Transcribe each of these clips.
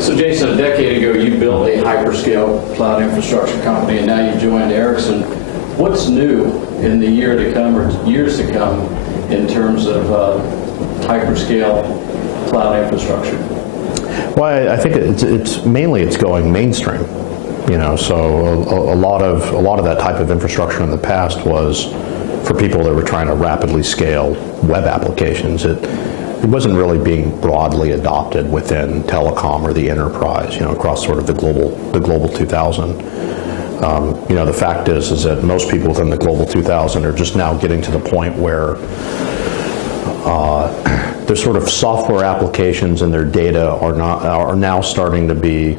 So Jason, a decade ago you built a hyperscale cloud infrastructure company, and now you joined Ericsson. What's new in the year to come or years to come in terms of hyperscale cloud infrastructure? Well, I think it's mainly going mainstream. So a lot of that type of infrastructure in the past was for people that were trying to rapidly scale web applications. It wasn't really being broadly adopted within telecom or the enterprise, across sort of the global 2000. The fact is that most people within the global 2000 are just now getting to the point where their sort of software applications and their data are now starting to be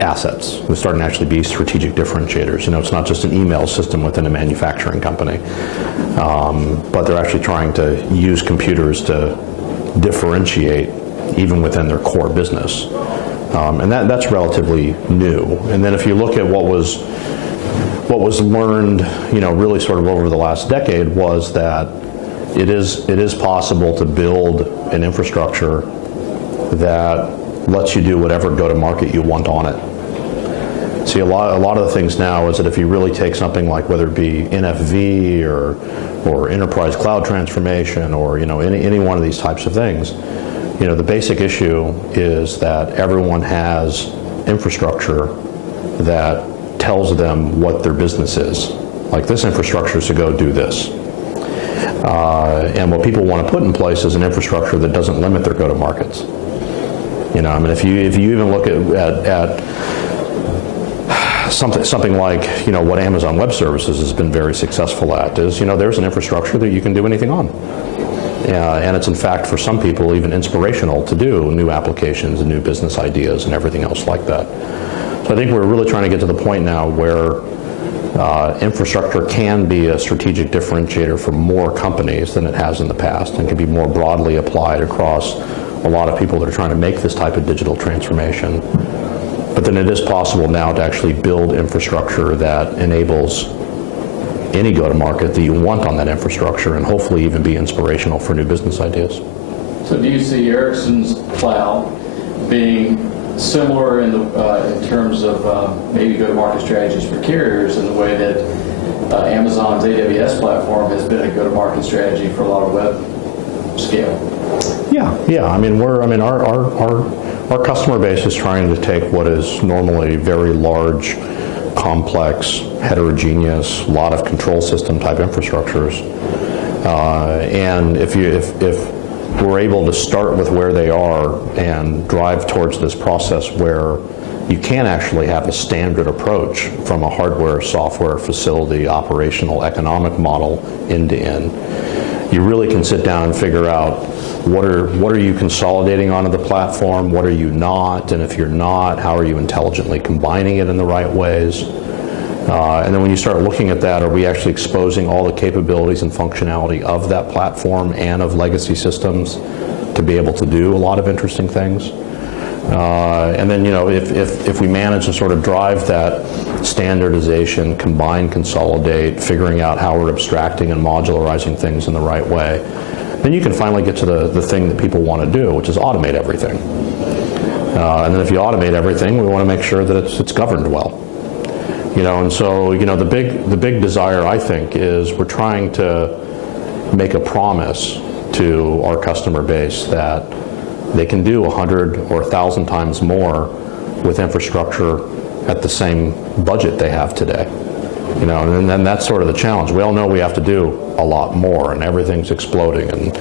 assets. They're starting to actually be strategic differentiators. It's not just an email system within a manufacturing company, but they're actually trying to use computers to differentiate even within their core business. And that's relatively new. And then if you look at what was learned, really sort of over the last decade, was that it is possible to build an infrastructure that lets you do whatever go-to-market you want on it. See, a lot of the things now is that if you really take something like whether it be NFV or enterprise cloud transformation or any one of these types of things, the basic issue is that everyone has infrastructure that tells them what their business is. Like, this infrastructure is to go do this. And what people want to put in place is an infrastructure that doesn't limit their go-to-markets. If you even look at something like what Amazon Web Services has been very successful at is there's an infrastructure that you can do anything on. And it's in fact for some people even inspirational to do new applications and new business ideas and everything else like that. So I think we're really trying to get to the point now where infrastructure can be a strategic differentiator for more companies than it has in the past, and can be more broadly applied across a lot of people that are trying to make this type of digital transformation. But then it is possible now to actually build infrastructure that enables any go-to-market that you want on that infrastructure, and hopefully even be inspirational for new business ideas. So do you see Ericsson's cloud being similar in terms of maybe go-to-market strategies for carriers in the way that Amazon's AWS platform has been a go-to-market strategy for a lot of web scale? Yeah. Our customer base is trying to take what is normally very large, complex, heterogeneous, a lot of control system type infrastructures, and if we're able to start with where they are and drive towards this process where you can actually have a standard approach from a hardware, software, facility, operational, economic model end to end, you really can sit down and figure out what are you consolidating onto the platform, what are you not, and if you're not, how are you intelligently combining it in the right ways. And then when you start looking at that, are we actually exposing all the capabilities and functionality of that platform and of legacy systems to be able to do a lot of interesting things? And then, if we manage to sort of drive that standardization, combine, consolidate, figuring out how we're abstracting and modularizing things in the right way, then you can finally get to the thing that people want to do, which is automate everything. And then if you automate everything, we want to make sure that it's governed well. And so, the big desire, I think, is we're trying to make a promise to our customer base that they can do 100 or 1,000 times more with infrastructure at the same budget they have today. And then that's sort of the challenge. We all know we have to do a lot more, and everything's exploding, and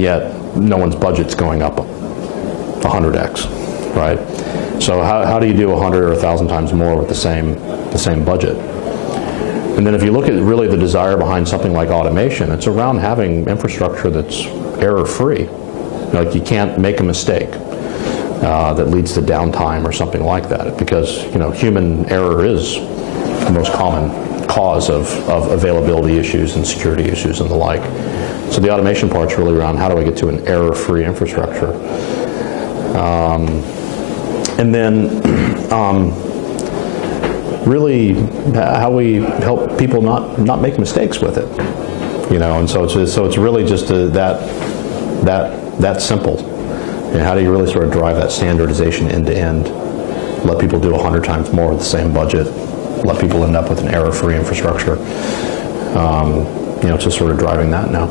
yet no one's budget's going up 100x, right? So how do you do 100 or 1,000 times more with the same budget? And then if you look at really the desire behind something like automation, it's around having infrastructure that's error-free. Like, you can't make a mistake that leads to downtime or something like that, because human error is the most common cause of availability issues and security issues and the like. So the automation part's really around how do I get to an error-free infrastructure. And then really how we help people not make mistakes with it, and so it's really just that simple. And how do you really sort of drive that standardization end to end? Let people do 100 times more with the same budget. Let people end up with an error-free infrastructure. Just sort of driving that now.